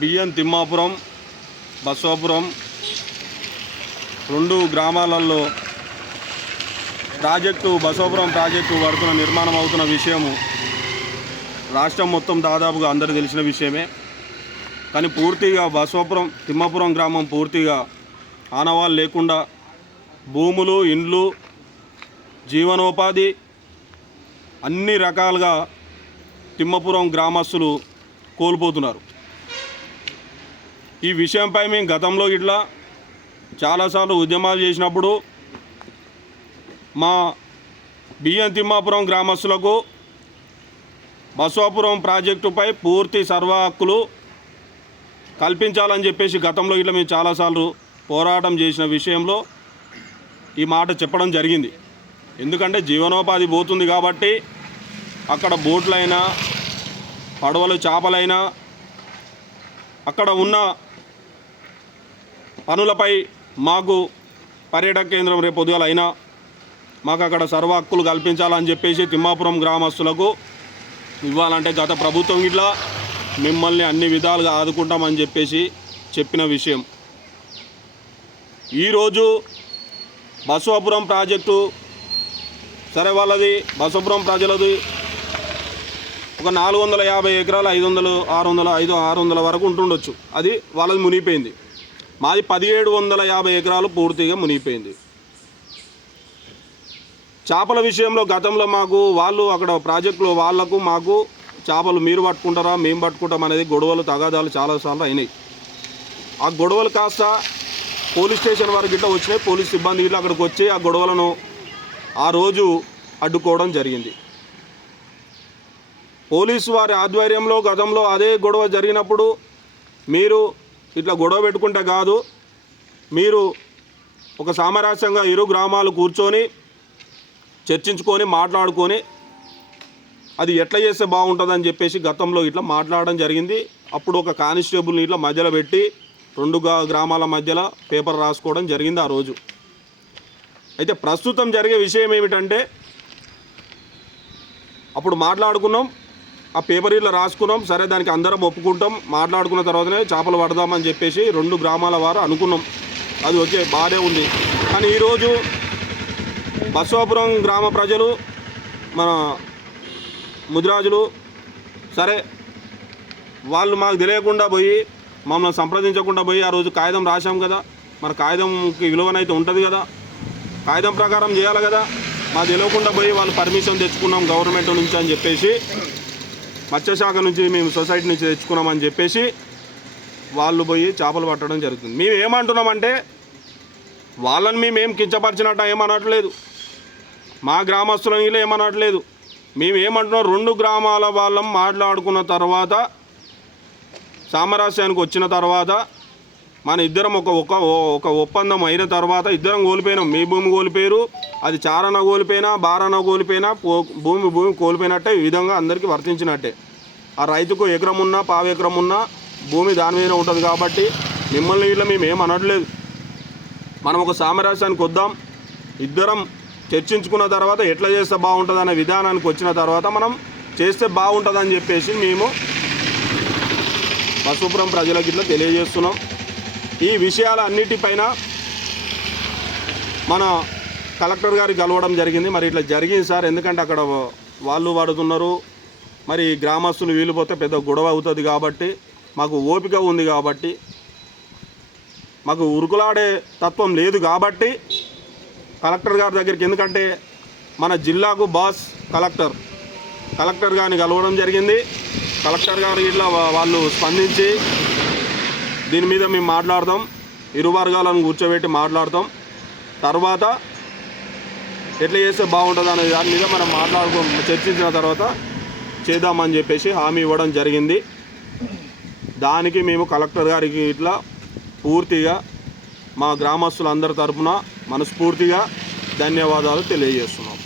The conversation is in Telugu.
బియ్యం తిమ్మాపురం, బసవాపురం రెండు గ్రామాలలో బసవాపురం ప్రాజెక్టు పడుతున్న నిర్మాణం అవుతున్న విషయము రాష్ట్రం మొత్తం దాదాపుగా అందరికీ తెలిసిన విషయమే. కానీ పూర్తిగా బసవాపురం తిమ్మాపురం గ్రామం పూర్తిగా ఆనవాళ్ళు లేకుండా భూములు, ఇండ్లు, జీవనోపాధి అన్ని రకాలుగా తిమ్మాపురం గ్రామస్తులు కోల్పోతున్నారు. ఈ విషయంపై మేము గతంలో ఇట్లా చాలాసార్లు ఉద్యమాలు చేసినప్పుడు మా బియ్యం తిమ్మాపురం గ్రామస్తులకు బసవాపురం ప్రాజెక్టుపై పూర్తి సర్వ హక్కులు కల్పించాలని చెప్పేసి గతంలో ఇట్లా మేము చాలాసార్లు పోరాటం చేసిన విషయంలో ఈ మాట చెప్పడం జరిగింది. ఎందుకంటే జీవనోపాధి పోతుంది కాబట్టి అక్కడ బోట్లైనా, పడవలు, చేపలైనా అక్కడ ఉన్న పనులపై మాకు పర్యాటక కేంద్రం రేపు పొద్దుగాల అయినా మాకు అక్కడ సర్వ హక్కులు కల్పించాలని చెప్పేసి తిమ్మాపురం గ్రామస్తులకు ఇవ్వాలంటే గత ప్రభుత్వం ఇట్లా మిమ్మల్ని అన్ని విధాలుగా ఆదుకుంటామని చెప్పేసి చెప్పిన విషయం. ఈరోజు బసవాపురం ప్రాజెక్టు సరే వాళ్ళది బసవాపురం ప్రజలది ఒక 450 ఎకరాలు 500, 600 వరకు ఉంటుండొచ్చు. అది వాళ్ళది మునిగిపోయింది. మాది 1750 ఎకరాలు పూర్తిగా మునిగిపోయింది. చేపల విషయంలో గతంలో మాకు వాళ్ళు అక్కడ ప్రాజెక్టులో వాళ్లకు మాకు చేపలు మీరు పట్టుకుంటారా మేము పట్టుకుంటాం అనేది గొడవలు, తగాదాలు చాలాసార్లు అయినాయి. ఆ గొడవలు కాస్త పోలీస్ స్టేషన్ వరకు ఇట్లా వచ్చినాయి. పోలీస్ సిబ్బంది ఇట్లా అక్కడికి వచ్చి ఆ గొడవలను ఆ రోజు అడ్డుకోవడం జరిగింది. పోలీసు వారి ఆధ్వర్యంలో గతంలో అదే గొడవ జరిగినప్పుడు మీరు ఇట్లా గొడవ పెట్టుకుంటే కాదు, మీరు ఒక సామరస్యంగా ఇరు గ్రామాలు కూర్చొని చర్చించుకొని మాట్లాడుకొని అది ఎట్లా చేస్తే బాగుంటుందని చెప్పేసి గతంలో ఇట్లా మాట్లాడడం జరిగింది. అప్పుడు ఒక కానిస్టేబుల్ని ఇట్లా మధ్యలో పెట్టి రెండు గ్రామాల మధ్యలో పేపర్ రాసుకోవడం జరిగింది ఆ రోజు. అయితే ప్రస్తుతం జరిగే విషయం ఏమిటంటే అప్పుడు మాట్లాడుకున్నాం, ఆ పేపర్ ఇట్లా రాసుకున్నాం, సరే దానికి అందరం ఒప్పుకుంటాం, మాట్లాడుకున్న తర్వాతనే చేపలు పడదామని చెప్పేసి రెండు గ్రామాల వారు అనుకున్నాం. అది ఓకే, బాగానే ఉంది. కానీ ఈరోజు బసవాపురం గ్రామ ప్రజలు, మన ముదిరాజులు సరే వాళ్ళు మాకు తెలియకుండా పోయి మమ్మల్ని సంప్రదించకుండా పోయి ఆ రోజు కాగితం రాశాం కదా, మన కాగితంకి విలువనైతే ఉంటుంది కదా, కాగితం ప్రకారం చేయాలి కదా. మాకు తెలియకుండా పోయి వాళ్ళు పర్మిషన్ తెచ్చుకున్నాం గవర్నమెంట్ నుంచి అని చెప్పేసి, మత్స్యశాఖ నుంచి మేము సొసైటీ నుంచి తెచ్చుకున్నామని చెప్పేసి వాళ్ళు పోయి చేపలు పట్టడం జరుగుతుంది. మేము ఏమంటున్నామంటే వాళ్ళని మేమేం కించపరిచినట్టు ఏమనట్లేదు, మా గ్రామస్తులని ఇలా ఏమనట్లేదు. మేము ఏమంటున్నాం, రెండు గ్రామాల వాళ్ళం మాట్లాడుకున్న తర్వాత సామరస్యానికి వచ్చిన తర్వాత మన ఇద్దరం ఒక ఒప్పందం అయిన తర్వాత ఇద్దరం కోల్పోయినాం. మీ భూమి కోల్పోయారు, అది చారణ కోల్పోయినా బారణ కోల్పోయినా భూమి కోల్పోయినట్టే, ఈ విధంగా అందరికీ వర్తించినట్టే. ఆ రైతుకు ఎకరం ఉన్నా పావు ఎకరం ఉన్నా భూమి దాని మీద ఉంటుంది కాబట్టి మిమ్మల్ని ఇట్లా మేము ఏమనట్లేదు. మనం ఒక సామరస్యానికి వద్దాం, ఇద్దరం చర్చించుకున్న తర్వాత ఎట్లా చేస్తే బాగుంటుంది అనే విధానానికి వచ్చిన తర్వాత మనం చేస్తే బాగుంటుందని చెప్పేసి మేము బసవాపురం ప్రజలకు ఇట్లా తెలియజేస్తున్నాం. ఈ విషయాల అన్నిటిపైన మన కలెక్టర్ గారికి కలవడం జరిగింది. మరి ఇట్లా జరిగింది సార్, ఎందుకంటే అక్కడ వాళ్ళు పడుతున్నారు, మరి గ్రామస్తులు వీలిపోతే పెద్ద గొడవ అవుతుంది కాబట్టి మాకు ఓపిక ఉంది కాబట్టి, మాకు ఉరుకులాడే తత్వం లేదు కాబట్టి కలెక్టర్ గారి దగ్గరికి, ఎందుకంటే మన జిల్లాకు బాస్ కలెక్టర్ గారిని కలవడం జరిగింది. కలెక్టర్ గారు ఇట్లా వాళ్ళు స్పందించి దీని మీద మేము మాట్లాడతాం, ఇరు వర్గాలను కూర్చోబెట్టి మాట్లాడతాం, తర్వాత ఎట్లా చేస్తే బాగుంటుంది అనే దాని మీద మనం చర్చించిన తర్వాత చేద్దామని చెప్పేసి హామీ ఇవ్వడం జరిగింది. దానికి మేము కలెక్టర్ గారికి ఇట్లా పూర్తిగా మా గ్రామస్తులందరి తరపున మనస్ఫూర్తిగా ధన్యవాదాలు తెలియజేస్తున్నాం.